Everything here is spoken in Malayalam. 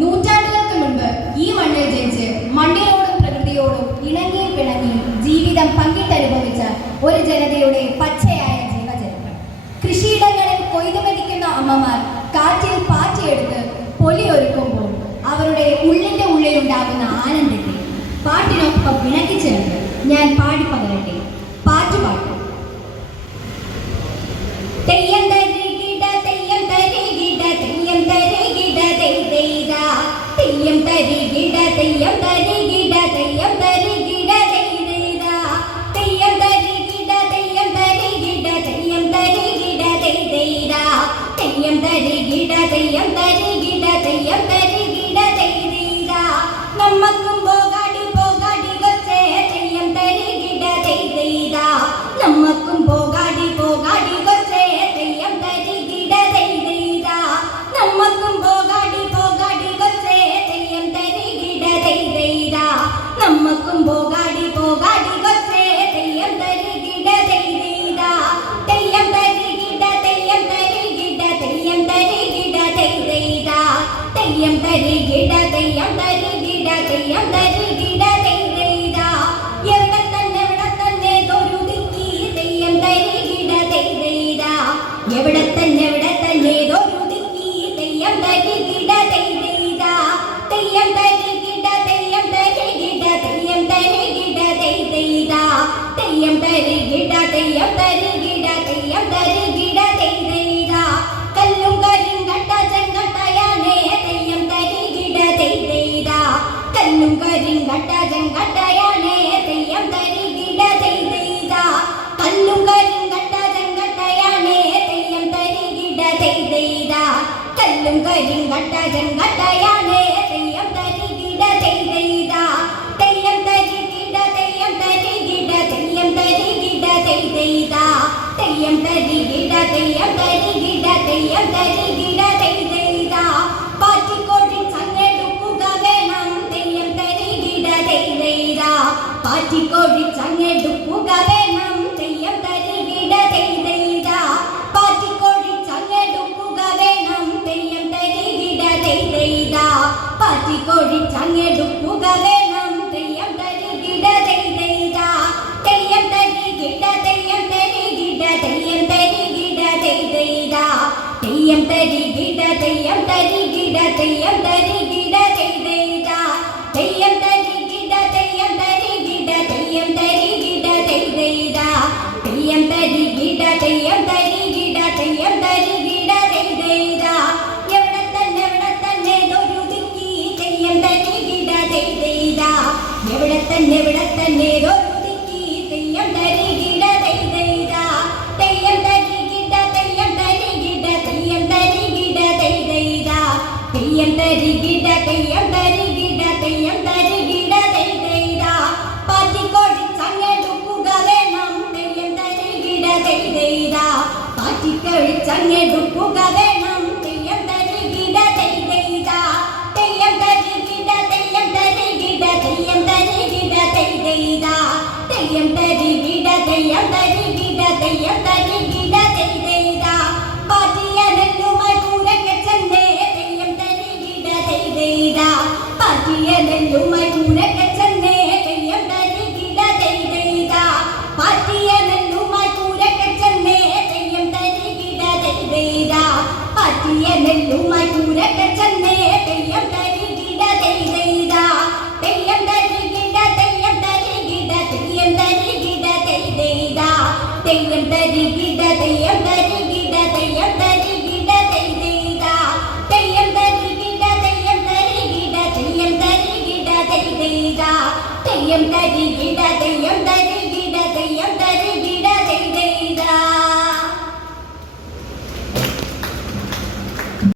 നൂറ്റാണ്ടുകൾക്ക് മുൻപ് ഈ മണ്ണിൽ ജനിച്ച് മണ്ണിനോടും പ്രകൃതിയോടും ഇണങ്ങി പിണങ്ങി ജീവിതം പങ്കിട്ടനുഭവിച്ച ഒരു ജനതയുടെ പച്ചയായ ജീവചരിത്രം. കൃഷിയിടങ്ങളിൽ കൊയ്തുമെതിക്കുന്ന അമ്മമാർ കാറ്റിൽ പാറ്റിയെടുത്ത് പൊലിയൊരുക്കുമ്പോൾ അവരുടെ ഉള്ളിൻ്റെ ഉള്ളിലുണ്ടാകുന്ന ആനന്ദത്തെ പാട്ടിനൊപ്പം ഇണക്കിച്ചേർന്ന് ഞാൻ പാടി പകരട്ടെ. പാട്ടുപാട്ട്. തെയ്യം തരികിട തെയ്യം തരികിട തെയ്യം തരികിട തെയ്തെയ്ത തെയ്യം തരികിട തെയ്യം തരികിട തെയ്യം തരികിട തെയ്തെയ്ത തെയ്യം തരികിട തെയ്യം തരികിട തെയ്യം തരികിട തെയ്തെയ്ത തെയ്യം തരികിട തെയ്യം തരികിട തെയ്യം തരികിട തെയ്തെയ്ത നമ്മക്കും പോകാടി പോകാടി കൊച്ചേ തെയ്യം തരികിട തെയ്തെയ്ത നമ്മക്കും പോകാടി പോകാടി കൊച്ചേ തെയ്യം തരികിട തെയ്തെയ്ത നമ്മക്കും പോകാടി പോകാടി കൊച്ചേ തെയ്യം തരികിട തെയ്തെയ്ത നമ്മക്കും പോകാടി പോകാടി കൊച്ചേ തെയ്യം തരികിട തെയ്തെയ്ത തെയ്യം തരികിട തെയ്യം തരികിട തെയ്യം തരികിട തെയ്തെയ്ത തെയ്യം തരികിട തെയ്യം തരികിട തെയ്യം തരികിട തെയ്തെയ്ത എവിടെ തന്നെ ദൊരുതിക്കി തെയ്യം തരികിട തെയ്തെയ്ത എവിടെ തന്നെ ദൊരുതിക്കി തെയ്യം തരികിട തെയ്തെയ്ത തെയ്യം തരികിട തെയ്യം തരികിട തെയ്യം തരികിട തെയ്തെയ്ത തെയ്യം തരികിട തെയ്യം തരികിട തെയ്യം തരികിട തെയ്തെയ്ത കല്ലും കരിങ്കട്ട ചെങ്കട്ടയാണേ തെയ്യം തരികിട തെയ്തെയ്ത കല്ലും കരിങ്കട്ട ചെങ്കട്ടയാണേ തെയ്യം തരികിട തെയ്തെയ്ത കല്ലും കരിങ്കട്ട ചെങ്കട്ടയാണേ തെയ്യം തരികിട തെയ്തെയ്ത കല്ലും കരിങ്കട്ട ചെങ്കട്ടയാണേ തെയ്യം തരികിട തെയ്തെയ്ത തെയ്യം തരികിട തെയ്യം തരികിട തെയ്യം തരികിട തെയ്തെയ്ത തെയ്യം തരികിട തെയ്യം തരികിട തെയ്യം തരികിട തെയ്തെയ്ത പാറ്റിക്കോടി ചങ്ങെടുക്കുക വേണം തെയ്യം തരികിട തെയ്തെയ്ത പാറ്റിക്കോടി ചങ്ങെടുക്കുക വേണം തെയ്യം തരികിട തെയ്തെയ്ത പാറ്റിക്കോടി ചങ്ങെടുക്കുക വേണം തെയ്യം തരികിട തെയ്തെയ്ത പാറ്റിക്കോടി ചങ്ങെടുക്കുക വേണം തെയ്യം തരികിട തെയ്തെയ്ത തെയ്യം തരികിട തെയ്യം തരികിട തെയ്യം തരികിട തെയ്തെയ്ത തെയ്യം തരികിട തെയ്യം തരികിട തെയ്യം തരികിട തെയ്തെയ്ത തെയ്യം തരികിട തെയ്യം തരികിട തെയ്യം തരികിട തെയ്തെയ്ത തെയ്യം തരികിട തെയ്യം തരികിട തെയ്യം തരികിട തെയ്തെയ്ത എവിടെ തന്നെ ദൊരുതിക്കി തെയ്യം തരികിട തെയ്തെയ്ത എവിടെ തന്നെ ദൊരുതിക്കി തെയ്യം തരികിട തെയ്തെയ്ത തെയ്യം തരികിട തെയ്യം തരികിട തെയ്യം തരികിട തെയ്തെയ്ത തെയ്യം തരികിട തെയ്യം തരികിട തെയ്യം തരികിട തെയ്തെയ്ത പാറ്റിക്കോടി ചങ്ങെടുക്കുക വേണം തെയ്യം തരികിട തെയ്തെയ്ത പാറ്റിക്കോടി ചങ്ങെടുക്കുക വേണം തെയ്യം തരികിട തെയ്തെയ്ത തെയ്യം തരികിട തെയ്യം തരികിട തെയ്യം തരികിട തെയ്തെയ്ത തെയ്യം തരികിട തെയ്യം തരികിട തെയ്യം തരികിട തെയ്തെയ്ത പാറ്റിയ നെല്ലുമായി കൂരക്കെ ചെന്നേ തെയ്യം തരികിട തെയ്തെയ്ത പാറ്റിയ നെല്ലുമായി കൂരക്കെ ചെന്നേ തെയ്യം തരികിട തെയ്തെയ്ത പാറ്റിയ നെല്ലുമായി കൂരക്കെ ചെന്നേ തെയ്യം തരികിട തെയ്തെയ്ത പാറ്റിയ നെല്ലുമായി കൂരക്കെ ചെന്നേ തെയ്യം തരികിട തെയ്തെയ്ത തെയ്യം തരികിട തെയ്യം തരികിട തെയ്യം തരികിട തെയ്തെയ്ത തെയ്യം തരികിട തെയ്യം തരികിട തെയ്യം തരികിട തെയ്തെയ്ത തെയ്യം തരികിട തെയ്യം തരികിട തെയ്യം തരികിട തെയ്തെയ്ത തെയ്യം തരികിട